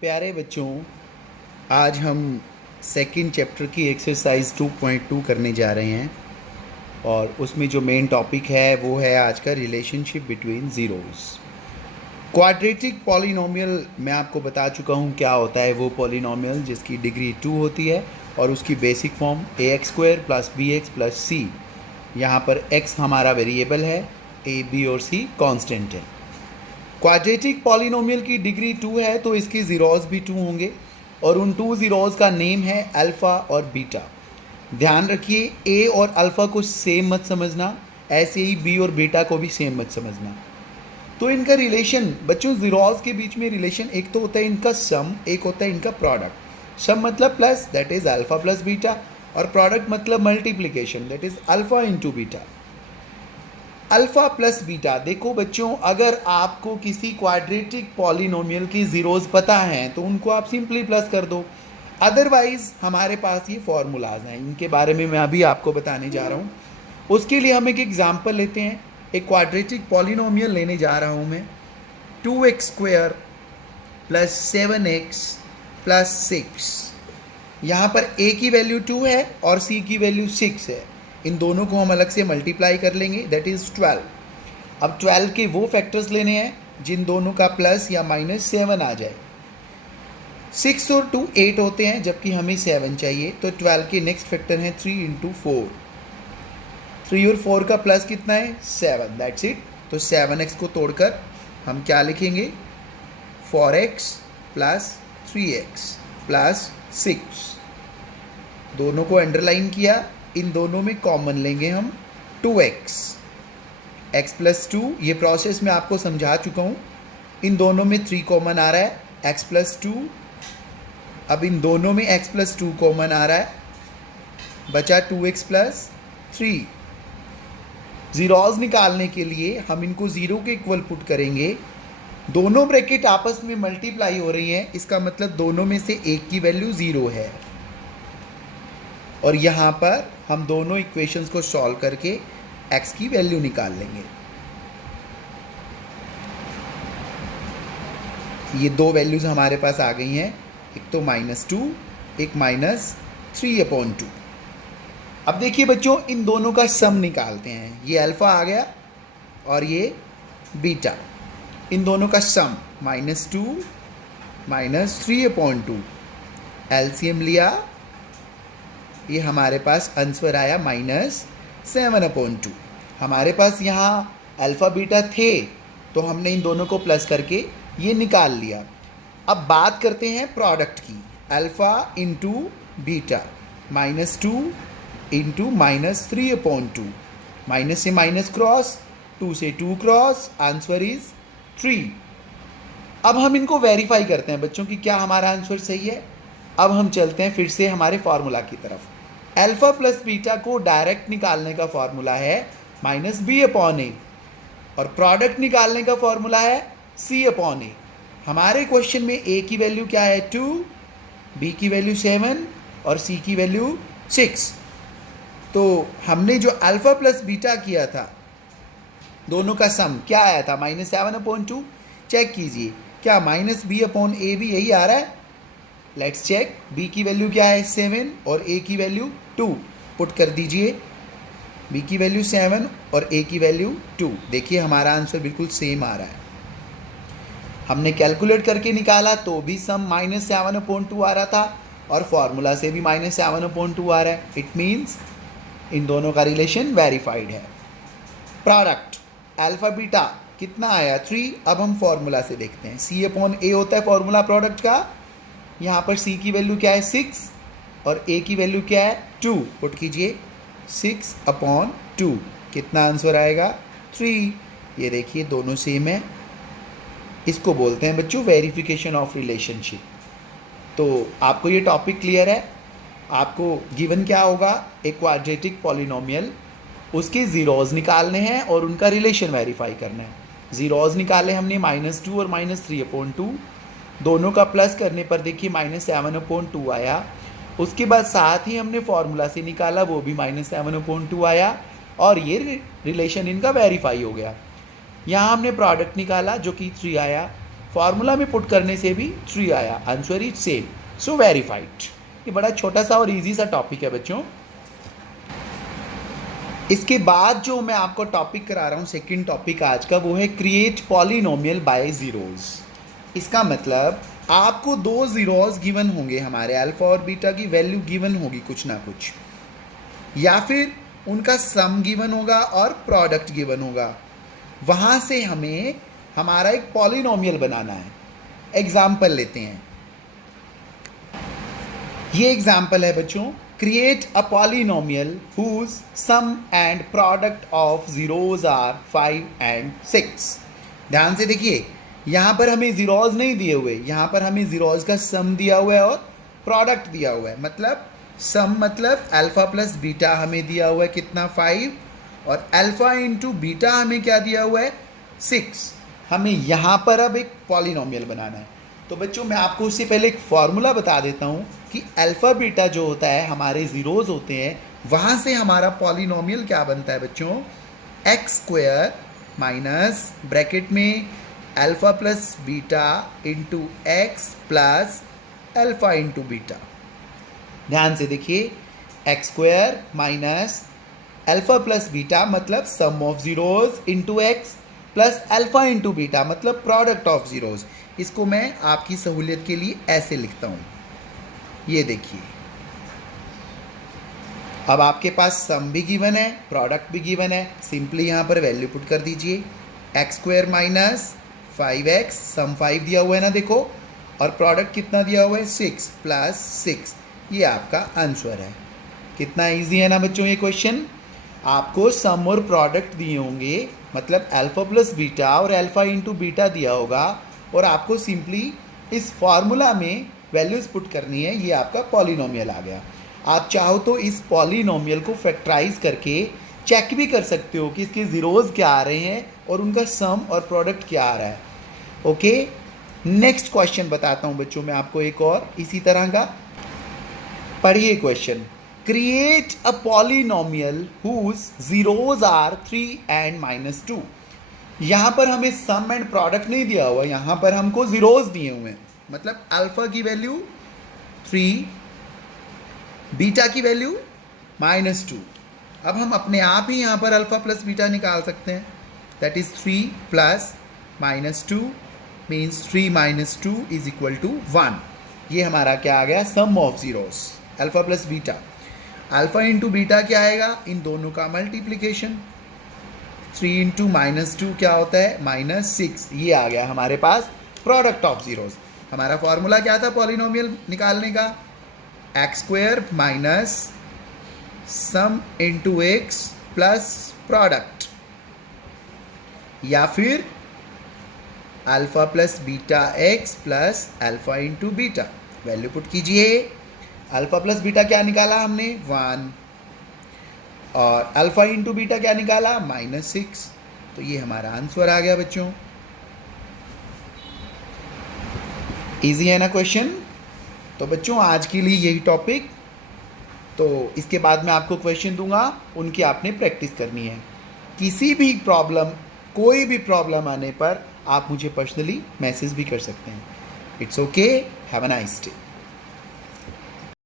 प्यारे बच्चों, आज हम सेकंड चैप्टर की एक्सरसाइज 2.2 करने जा रहे हैं और उसमें जो मेन टॉपिक है वो है आज का relationship between zeros. Quadratic polynomial मैं आपको बता चुका हूँ क्या होता है। वो पॉलिनोमियल जिसकी डिग्री 2 होती है और उसकी basic form ax² + bx + c। यहाँ पर x हमारा वेरिएबल है, a, b और c कांस्टेंट है। क्वाड्रेटिक पॉलिनोमियल की डिग्री 2 है तो इसकी ज़ीरोज़ भी 2 होंगे और उन 2 ज़ीरोज़ का नेम है अल्फ़ा और बीटा। ध्यान रखिए, ए और अल्फ़ा को सेम मत समझना, ऐसे ही बी और बीटा को भी सेम मत समझना। तो इनका रिलेशन बच्चों, ज़ीरोज़ के बीच में रिलेशन एक तो होता है इनका सम, एक होता है इनका प्रोडक्ट। सम मतलब plus, that is alpha plus beta, और प्रोडक्ट मतलब multiplication, that is alpha into beta. Alpha plus beta. देखो बच्चों, अगर आपको किसी क्वाड्रेटिक पॉलिनोमियल की ज़ीरोज़ पता हैं तो उनको आप सिंपली प्लस कर दो। अदरवाइज़ हमारे पास ये फार्मूलाज हैं, इनके बारे में मैं अभी आपको बताने जा रहा हूँ। उसके लिए हम एक एग्जांपल लेते हैं। एक क्वाड्रेटिक पॉलिनोमियल लेने जा रहा हूँ मैं, 2x² + 7x + 6। यहाँ पर a की वैल्यू 2 है और c की वैल्यू 6 है। इन दोनों को हम अलग से मल्टीप्लाई कर लेंगे, दैट इज़ 12। अब 12 के वो फैक्टर्स लेने हैं जिन दोनों का प्लस या माइनस 7 आ जाए। 6 और 2 8 होते हैं जबकि हमें 7 चाहिए, तो 12 के नेक्स्ट फैक्टर हैं 3 × 4। 3 और 4 का प्लस कितना है? 7, दैट्स इट। तो 7x को तोड़कर हम क्या लिखेंगे? 4x + 3x + 6। दोनों को अंडरलाइन किया, इन दोनों में कॉमन लेंगे हम 2x, x + 2। ये प्रोसेस मैं आपको समझा चुका हूँ। इन दोनों में 3 कॉमन आ रहा है, x + 2। अब इन दोनों में x + 2 कॉमन आ रहा है, बचा 2x + 3। ज़ीरोज़ निकालने के लिए हम इनको ज़ीरो के इक्वल पुट करेंगे। दोनों ब्रैकेट आपस में मल्टीप्लाई हो रही हैं, इसका मतलब दोनों में से एक की वैल्यू 0 है। और यहाँ पर हम दोनों इक्वेशंस को सॉल्व करके x की वैल्यू निकाल लेंगे। ये दो वैल्यूज़ हमारे पास आ गई हैं, एक तो -2, एक -3/2। अब देखिए बच्चों, इन दोनों का सम निकालते हैं। ये अल्फ़ा आ गया और ये बीटा। इन दोनों का सम -2 -3/2, एलसीएम लिया, ये हमारे पास आंसर आया -7/2। हमारे पास यहाँ अल्फ़ा बीटा थे तो हमने इन दोनों को प्लस करके ये निकाल लिया। अब बात करते हैं प्रोडक्ट की। Alpha into beta, -2 into -3/2। Minus से माइनस क्रॉस, 2 से 2 क्रॉस, आंसर इज 3। अब हम इनको वेरीफाई करते हैं बच्चों कि क्या हमारा आंसर सही है। अब हम चलते हैं फिर से हमारे फार्मूला की तरफ। अल्फ़ा प्लस बीटा को डायरेक्ट निकालने का फार्मूला है -b/a और प्रोडक्ट निकालने का फार्मूला है c/a। हमारे क्वेश्चन में a की वैल्यू क्या है? 2, b की वैल्यू 7 और c की वैल्यू 6। तो हमने जो अल्फ़ा प्लस बीटा किया था, दोनों का सम क्या आया था? -7/2। चेक कीजिए, क्या -b/a भी यही आ रहा है? Let's check. b की वैल्यू क्या है? 7 और a की वैल्यू 2। पुट कर दीजिए, b की वैल्यू 7 और a की वैल्यू 2। देखिए हमारा आंसर बिल्कुल सेम आ रहा है। हमने कैलकुलेट करके निकाला तो भी सम -7/2 आ रहा था और फॉर्मूला से भी -7/2 आ रहा है। इट मीन्स इन दोनों का रिलेशन वेरीफाइड है। प्रोडक्ट अल्फ़ा बीटा कितना आया? 3। अब हम फॉर्मूला से देखते हैं। c/a होता है फॉर्मूला प्रोडक्ट का। यहाँ पर c की वैल्यू क्या है? 6 और a की वैल्यू क्या है? 2। पुट कीजिए, 6/2। कितना आंसर आएगा? 3। ये देखिए दोनों सेम है। इसको बोलते हैं बच्चों वेरिफिकेशन ऑफ रिलेशनशिप। तो आपको ये टॉपिक क्लियर है? आपको गिवन क्या होगा? एक क्वाड्रेटिक पॉलिनोमियल, उसके ज़ीरोज़ निकालने हैं और उनका रिलेशन वेरीफाई करना है। ज़ीरोज़ निकाले हमने -2 और -3/2। दोनों का प्लस करने पर देखिए -7/2 आया। उसके बाद साथ ही हमने फॉर्मूला से निकाला, वो भी -7/2 आया और ये रिलेशन इनका वेरीफाई हो गया। यहाँ हमने प्रोडक्ट निकाला जो कि 3 आया। फॉर्मूला में पुट करने से भी 3 आया, answer is same, so verified. ये बड़ा छोटा सा और इजी सा टॉपिक है बच्चों। इसके बाद जो मैं आपको टॉपिक करा रहा हूँ सेकंड टॉपिक आज का, वो है क्रिएट पॉलिनोमियल बाय जीरोज। इसका मतलब आपको 2 जीरोज गिवन होंगे, हमारे अल्फा और बीटा की वैल्यू गिवन होगी कुछ ना कुछ, या फिर उनका सम गिवन होगा और प्रोडक्ट गिवन होगा। वहाँ से हमें हमारा एक पॉलिनोमियल बनाना है। एग्जाम्पल लेते हैं, ये एग्जाम्पल है बच्चों, create a polynomial whose sum and product of zeros are 5 and 6। ध्यान से देखिए, यहाँ पर हमें जीरोज नहीं दिए हुए, यहाँ पर हमें जीरोज का सम दिया हुआ है और प्रोडक्ट दिया हुआ है। मतलब सम मतलब अल्फा प्लस बीटा हमें दिया हुआ है कितना, 5, और अल्फा इंटू बीटा हमें क्या दिया हुआ है, 6। हमें यहाँ पर अब एक पॉलिनोमियल बनाना है। तो बच्चों मैं आपको उससे पहले एक फॉर्मूला बता देता हूँ कि अल्फा बीटा जो होता है हमारे जीरोज होते हैं, वहाँ से हमारा पॉलिनोमियल क्या बनता है बच्चों, x² माइनस ब्रैकेट में alpha plus beta into x plus alpha into beta. ध्यान से देखिए, x² minus alpha plus beta मतलब sum of zeros into x plus alpha into beta मतलब प्रोडक्ट ऑफ जीरोज। इसको मैं आपकी सहूलियत के लिए ऐसे लिखता हूँ, ये देखिए। अब आपके पास सम भी गिवन है, प्रोडक्ट भी गिवन है, सिंपली यहाँ पर वैल्यू पुट कर दीजिए। x² माइनस 5x, सम 5 दिया हुआ है ना देखो, और प्रोडक्ट कितना दिया हुआ है, 6 प्लस 6। ये आपका आंसर है। कितना इजी है ना बच्चों ये क्वेश्चन। आपको सम और प्रोडक्ट दिए होंगे, मतलब अल्फा प्लस बीटा और अल्फा इंटू बीटा दिया होगा, और आपको सिंपली इस फॉर्मूला में वैल्यूज पुट करनी है। ये आपका पॉलिनोमियल आ गया। आप चाहो तो इस पॉलिनोमियल को फैक्टराइज करके चेक भी कर सकते हो कि इसके जीरोज क्या आ रहे हैं और उनका सम और प्रोडक्ट क्या आ रहा है। ओके, नेक्स्ट क्वेश्चन बताता हूँ बच्चों मैं आपको एक और इसी तरह का। पढ़िए question, create a polynomial whose zeros are 3 and -2। यहाँ पर हमें सम एंड प्रोडक्ट नहीं दिया हुआ, यहाँ पर हमको जीरोज दिए हुए हैं। मतलब अल्फा की वैल्यू 3, बीटा की वैल्यू -2। अब हम अपने आप ही यहाँ पर अल्फा प्लस बीटा निकाल सकते हैं। दैट इज 3 प्लस -2 मीन्स 3 - 2 इज इक्वल टू 1। ये हमारा क्या आ गया, sum of zeros, alpha plus beta. Alpha into beta क्या आएगा, इन दोनों का मल्टीप्लीकेशन। 3 इंटू -2 क्या होता है, -6। ये आ गया हमारे पास प्रोडक्ट ऑफ जीरोस। हमारा फॉर्मूला क्या था पॉलिनोमियल निकालने का, x² minus sum into x plus product, या फिर alpha plus beta x plus alpha into beta. Value put कीजिए। अल्फा प्लस बीटा क्या निकाला हमने, 1, और अल्फा इंटू बीटा क्या निकाला, -6। तो ये हमारा आंसर आ गया बच्चों। इजी है ना क्वेश्चन। तो बच्चों आज के लिए यही टॉपिक। तो इसके बाद मैं आपको क्वेश्चन दूंगा, उनकी आपने प्रैक्टिस करनी है। किसी भी प्रॉब्लम, कोई भी प्रॉब्लम आने पर आप मुझे पर्सनली मैसेज भी कर सकते हैं। It's okay, have a nice day.